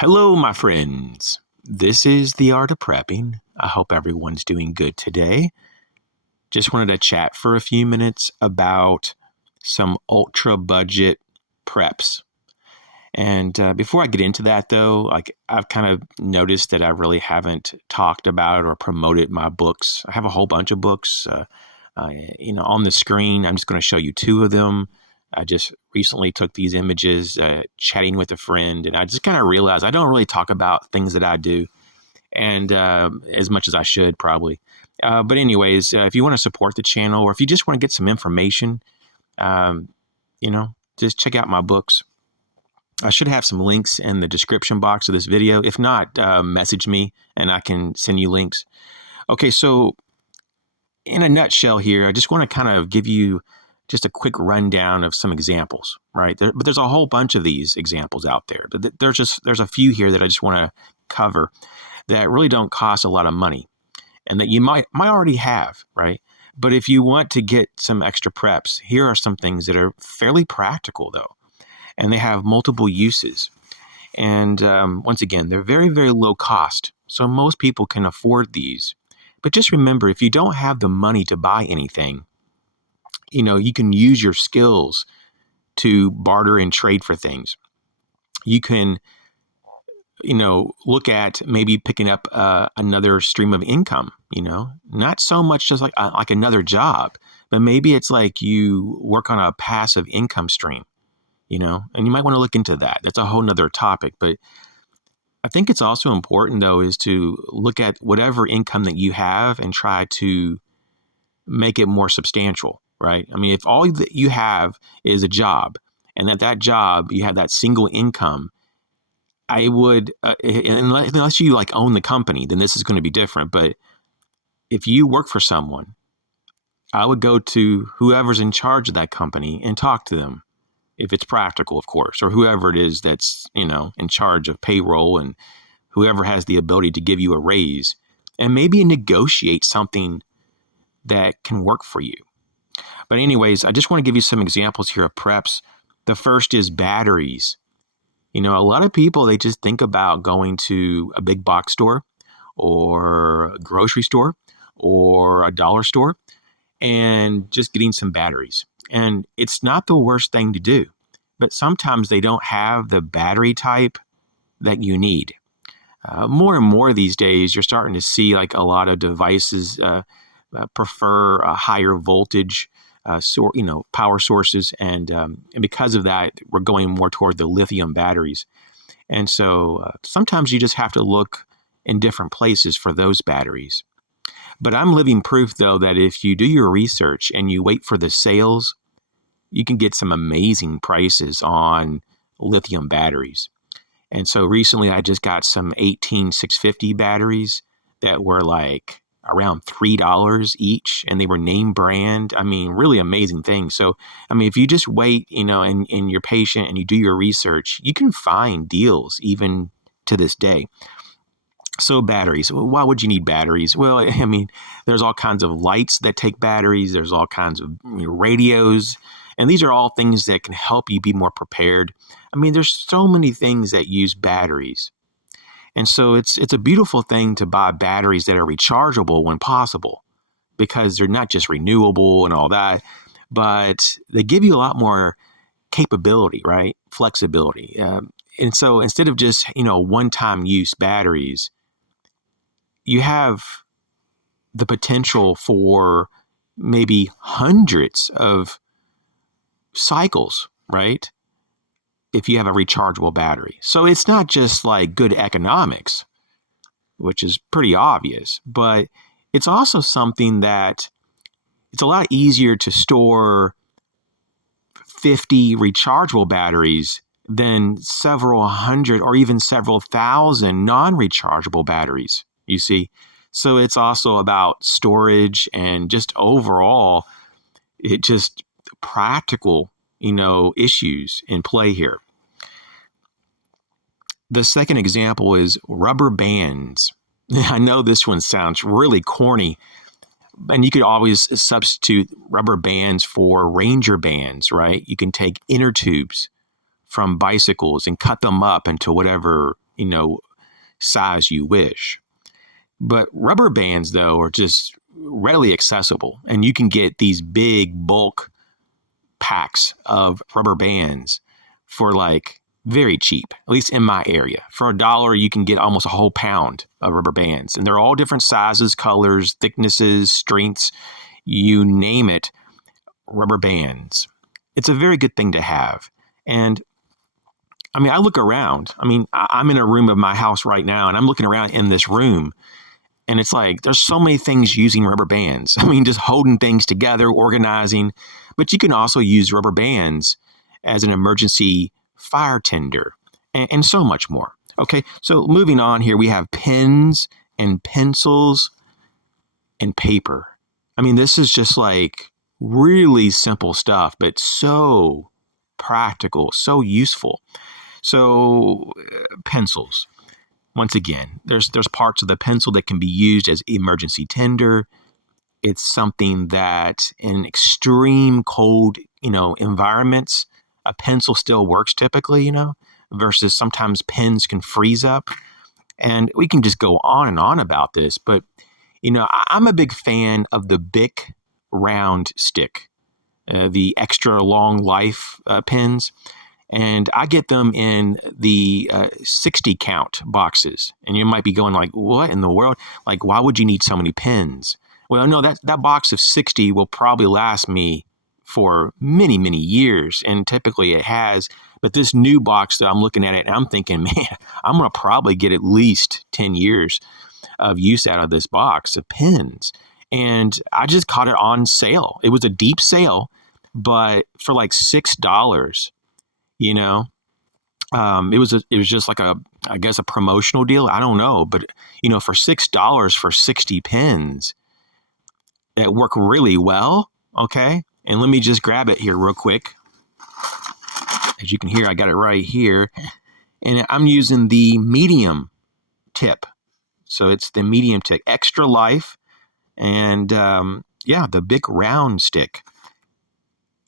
Hello, my friends. This is The Art of Prepping. I hope everyone's doing good today. Just wanted to chat for a few minutes about some ultra budget preps. And before I get into that, though, I've kind of noticed that I really haven't talked about or promoted my books. I have a whole bunch of books, on the screen. I'm just going to show you two of them. I just recently took these images, chatting with a friend, and I just kind of realized I don't really talk about things that I do, and as much as I should probably. But anyways, if you want to support the channel, or if you just want to get some information, just check out my books. I should have some links in the description box of this video. If not, message me and I can send you links. Okay, so in a nutshell here, I just want to kind of give you just a quick rundown of some examples, right? But there's a whole bunch of these examples out there. But there's a few here that I just want to cover that really don't cost a lot of money and that you might already have, right? But if you want to get some extra preps, here are some things that are fairly practical, though, and they have multiple uses. And once again, they're very, very low cost, so most people can afford these. But just remember, if you don't have the money to buy anything, you can use your skills to barter and trade for things. You can, look at maybe picking up another stream of income, not so much just like another job, but maybe it's like you work on a passive income stream, and you might want to look into that. That's a whole nother topic. But I think it's also important, though, is to look at whatever income that you have and try to make it more substantial. Right? I mean, if all that you have is a job and that job, you have that single income, I would, unless you own the company, then this is going to be different. But if you work for someone, I would go to whoever's in charge of that company and talk to them, if it's practical, of course, or whoever it is that's, in charge of payroll and whoever has the ability to give you a raise, and maybe negotiate something that can work for you. But anyways, I just want to give you some examples here of preps. The first is batteries. A lot of people, they just think about going to a big box store or a grocery store or a dollar store and just getting some batteries. And it's not the worst thing to do, but sometimes they don't have the battery type that you need. More and more these days, you're starting to see a lot of devices prefer a higher voltage power sources, and because of that, we're going more toward the lithium batteries. And so sometimes you just have to look in different places for those batteries. But I'm living proof, though, that if you do your research and you wait for the sales, you can get some amazing prices on lithium batteries. And so recently I just got some 18650 batteries that were around $3 each, and they were name brand. I mean, really amazing things. So, if you just wait, and you're patient and you do your research, you can find deals even to this day. So batteries, why would you need batteries? Well, there's all kinds of lights that take batteries. There's all kinds of radios, and these are all things that can help you be more prepared. There's so many things that use batteries. And so it's a beautiful thing to buy batteries that are rechargeable when possible, because they're not just renewable and all that, but they give you a lot more capability, right? Flexibility. And so instead of just, one-time use batteries, you have the potential for maybe hundreds of cycles, right? If you have a rechargeable battery. So it's not just good economics, which is pretty obvious, but it's also something that it's a lot easier to store 50 rechargeable batteries than several hundred or even several thousand non-rechargeable batteries, you see. So it's also about storage and just overall, it just practical issues in play here. The second example is rubber bands. I know this one sounds really corny, and you could always substitute rubber bands for Ranger bands, right? You can take inner tubes from bicycles and cut them up into whatever, size you wish. But rubber bands, though, are just readily accessible, and you can get these big bulk packs of rubber bands for like very cheap, at least in my area. For $1, you can get almost a whole pound of rubber bands, and they're all different sizes, colors, thicknesses, strengths, you name it, rubber bands. It's a very good thing to have. And I mean, I look around. I mean, I'm in a room of my house right now, and I'm looking around in this room, and it's like there's so many things using rubber bands. I mean, just holding things together, organizing. But you can also use rubber bands as an emergency fire tender and so much more. Okay, so moving on here, we have pens and pencils and paper. I mean, this is just like really simple stuff, but so practical, so useful. So pencils. Once again, there's parts of the pencil that can be used as emergency tender. It's something that in extreme cold, environments, a pencil still works typically, versus sometimes pens can freeze up. And we can just go on and on about this, but, I'm a big fan of the Bic round stick, the extra long life pens. And I get them in the 60 count boxes. And you might be going like, what in the world? Like, why would you need so many pens? Well, no, that box of 60 will probably last me for many, many years. And typically it has. But this new box that I'm looking at it, and I'm thinking, man, I'm going to probably get at least 10 years of use out of this box of pens. And I just caught it on sale. It was a deep sale, but for like $6. It was just like a promotional deal. I don't know, but for $6 for 60 pens that work really well. Okay. And let me just grab it here real quick. As you can hear, I got it right here, and I'm using the medium tip. So it's the medium tip, extra life. And, the big round stick.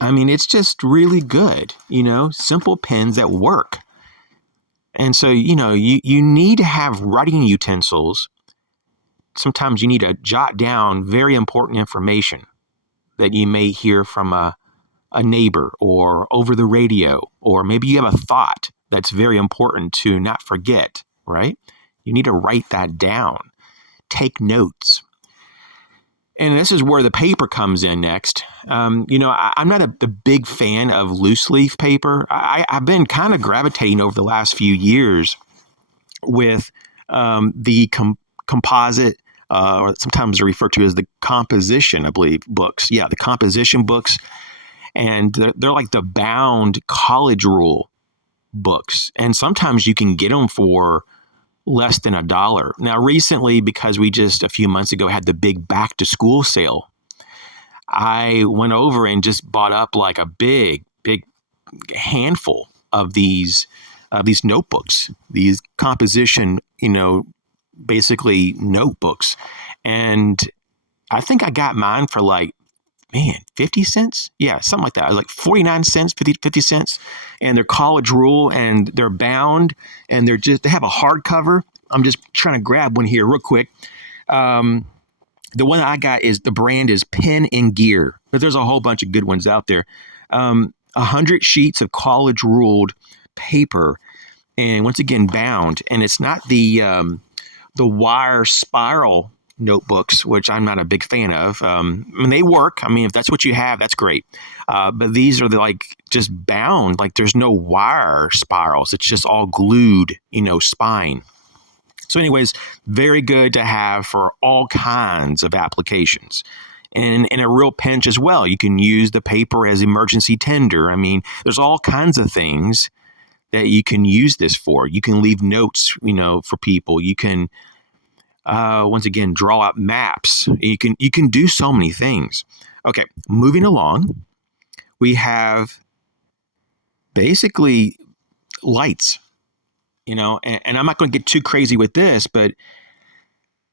I mean, it's just really good, simple pens that work. And so, you need to have writing utensils. Sometimes you need to jot down very important information that you may hear from a neighbor or over the radio, or maybe you have a thought that's very important to not forget, right? You need to write that down. Take notes. And this is where the paper comes in next. I'm not a big fan of loose leaf paper. I've been kind of gravitating over the last few years with the composite, or sometimes they're referred to as the composition, I believe, books. Yeah, the composition books. And they're like the bound college rule books. And sometimes you can get them for less than $1. Now, recently, because we just a few months ago had the big back to school sale, I went over and just bought up like a big handful of these notebooks, these composition, basically notebooks. And I think I got mine for like, 50 cents? Yeah, something like that. It was like 49 cents, 50 cents. And they're college rule, and they're bound, and they have a hardcover. I'm just trying to grab one here real quick. The one that I got the brand is Pen and Gear, but there's a whole bunch of good ones out there. 100 sheets of college ruled paper, and once again, bound. And it's not the wire spiral notebooks, which I'm not a big fan of. They work. I mean, if that's what you have, that's great. But these are just bound, like there's no wire spirals. It's just all glued, spine. So anyways, very good to have for all kinds of applications. And in a real pinch as well, you can use the paper as emergency tender. I mean, there's all kinds of things that you can use this for. You can leave notes, for people. You can once again, draw out maps. You can do so many things. Okay, moving along, we have basically lights, and I'm not going to get too crazy with this, but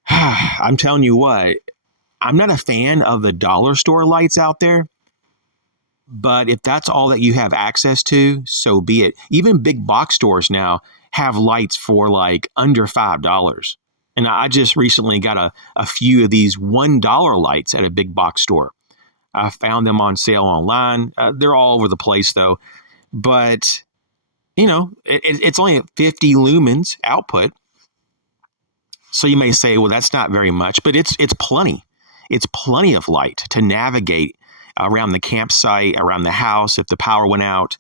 I'm telling you what, I'm not a fan of the dollar store lights out there. But if that's all that you have access to, so be it. Even big box stores now have lights for like under $5. And I just recently got a few of these $1 lights at a big box store. I found them on sale online. They're all over the place though. But, it's only 50 lumens output. So you may say, well, that's not very much, but it's plenty. It's plenty of light to navigate around the campsite, around the house, if the power went out,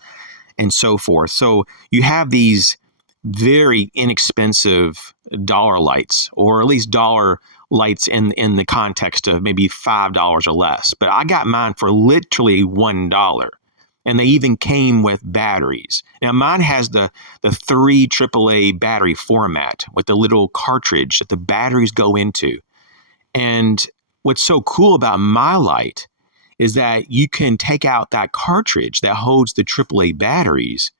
and so forth. So you have these very inexpensive dollar lights, or at least dollar lights in the context of maybe $5 or less. But I got mine for literally $1. And they even came with batteries. Now mine has the 3 AAA battery format with the little cartridge that the batteries go into. And what's so cool about my light is that you can take out that cartridge that holds the AAA batteries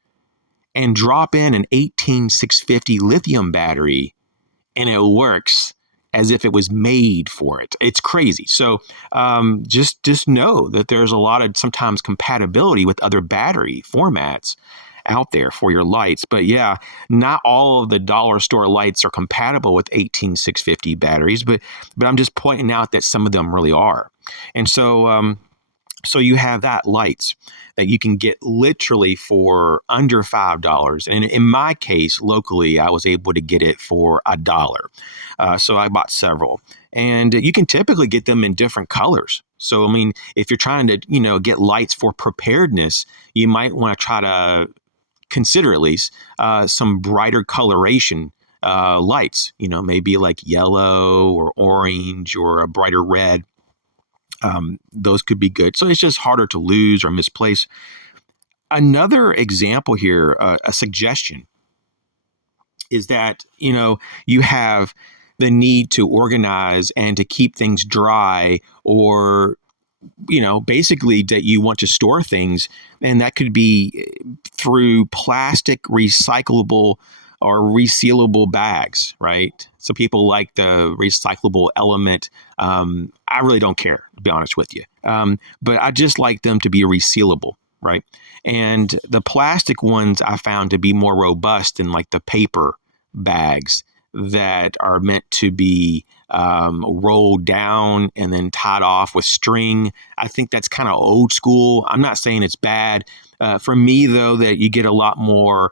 and drop in an 18650 lithium battery, and it works as if it was made for it. It's crazy. So just know that there's a lot of sometimes compatibility with other battery formats out there for your lights. But yeah, not all of the dollar store lights are compatible with 18650 batteries, but I'm just pointing out that some of them really are. And so you have that lights that you can get literally for under $5. And in my case, locally, I was able to get it for $1. So I bought several. And you can typically get them in different colors. So, I mean, if you're trying to, get lights for preparedness, you might want to try to consider at least some brighter coloration lights, maybe like yellow or orange or a brighter red. Those could be good. So it's just harder to lose or misplace. Another example here, a suggestion, is that, you have the need to organize and to keep things dry, or, basically that you want to store things. And that could be through plastic recyclable or resealable bags, right? So people like the recyclable element. I really don't care, to be honest with you. But I just like them to be resealable, right? And the plastic ones I found to be more robust than like the paper bags that are meant to be rolled down and then tied off with string. I think that's kind of old school. I'm not saying it's bad. For me, though, that you get a lot more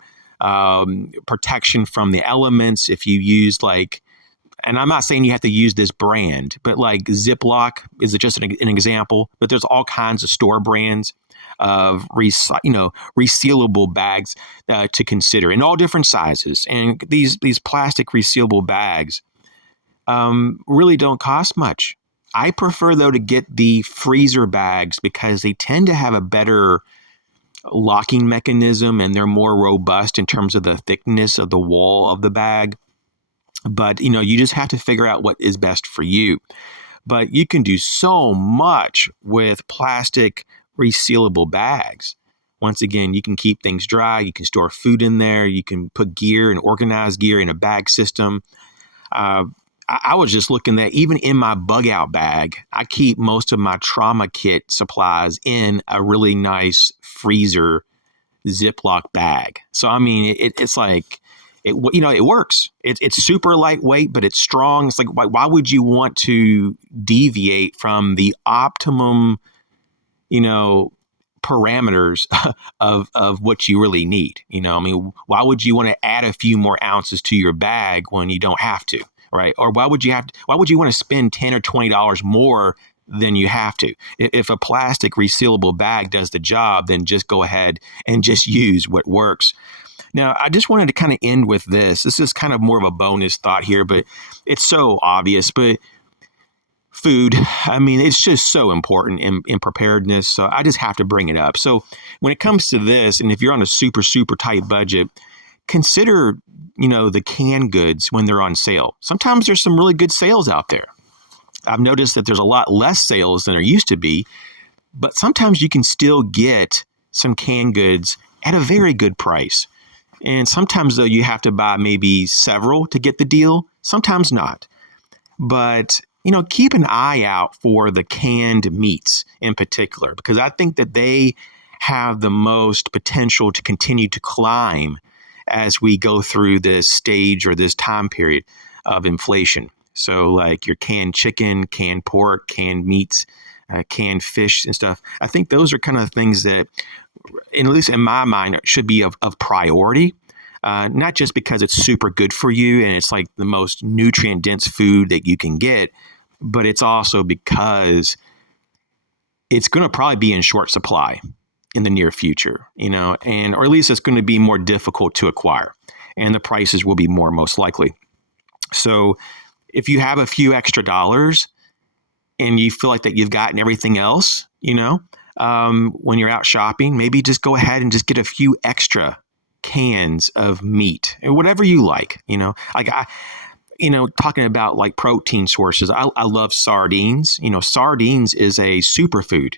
protection from the elements if you use and I'm not saying you have to use this brand, but like Ziploc is just an example, but there's all kinds of store brands of resealable bags to consider in all different sizes. And these plastic resealable bags really don't cost much. I prefer, though, to get the freezer bags because they tend to have a better locking mechanism and they're more robust in terms of the thickness of the wall of the bag. But, you just have to figure out what is best for you. But you can do so much with plastic resealable bags. Once again, you can keep things dry. You can store food in there. You can put gear and organize gear in a bag system. I was just looking at, even in my bug out bag, I keep most of my trauma kit supplies in a really nice freezer Ziploc bag. So, I mean, it's like, it works. It's super lightweight, but it's strong. It's like, why would you want to deviate from the optimum, parameters of what you really need? I mean, why would you want to add a few more ounces to your bag when you don't have to, right? Or why would you want to spend $10 or $20 more than you have to? If a plastic resealable bag does the job, then just go ahead and just use what works. Now, I just wanted to kind of end with this. This is kind of more of a bonus thought here, but it's so obvious. But food, I mean, it's just so important in preparedness. So I just have to bring it up. So when it comes to this, and if you're on a super, super tight budget, consider, the canned goods when they're on sale. Sometimes there's some really good sales out there. I've noticed that there's a lot less sales than there used to be, but sometimes you can still get some canned goods at a very good price. And sometimes, though, you have to buy maybe several to get the deal. Sometimes not. But keep an eye out for the canned meats in particular, because I think that they have the most potential to continue to climb as we go through this stage or this time period of inflation. So like your canned chicken, canned pork, canned meats, canned fish and stuff. I think those are kind of things that, at least in my mind, should be of priority. Not just because it's super good for you and it's like the most nutrient dense food that you can get, but it's also because it's going to probably be in short supply in the near future, or at least it's going to be more difficult to acquire, and the prices will be more, most likely. So if you have a few extra dollars and you feel like that you've gotten everything else, when you're out shopping, maybe just go ahead and just get a few extra cans of meat or whatever you like, talking about like protein sources. I love sardines. Sardines is a superfood.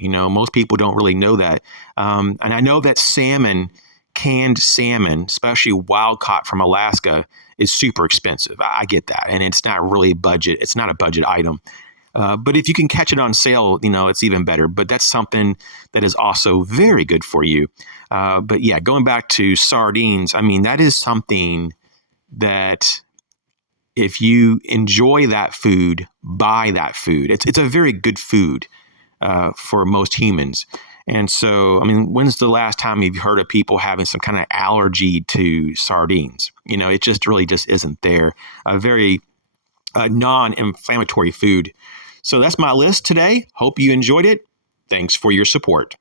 Most people don't really know that. And I know that canned salmon, especially wild caught from Alaska, is super expensive. I get that. And it's not really budget. It's not a budget item. But if you can catch it on sale, it's even better. But that's something that is also very good for you. But yeah, going back to sardines, that is something that if you enjoy that food, buy that food. It's a very good food for most humans. And so, when's the last time you've heard of people having some kind of allergy to sardines? It just really just isn't there. A very non-inflammatory food. So that's my list today. Hope you enjoyed it. Thanks for your support.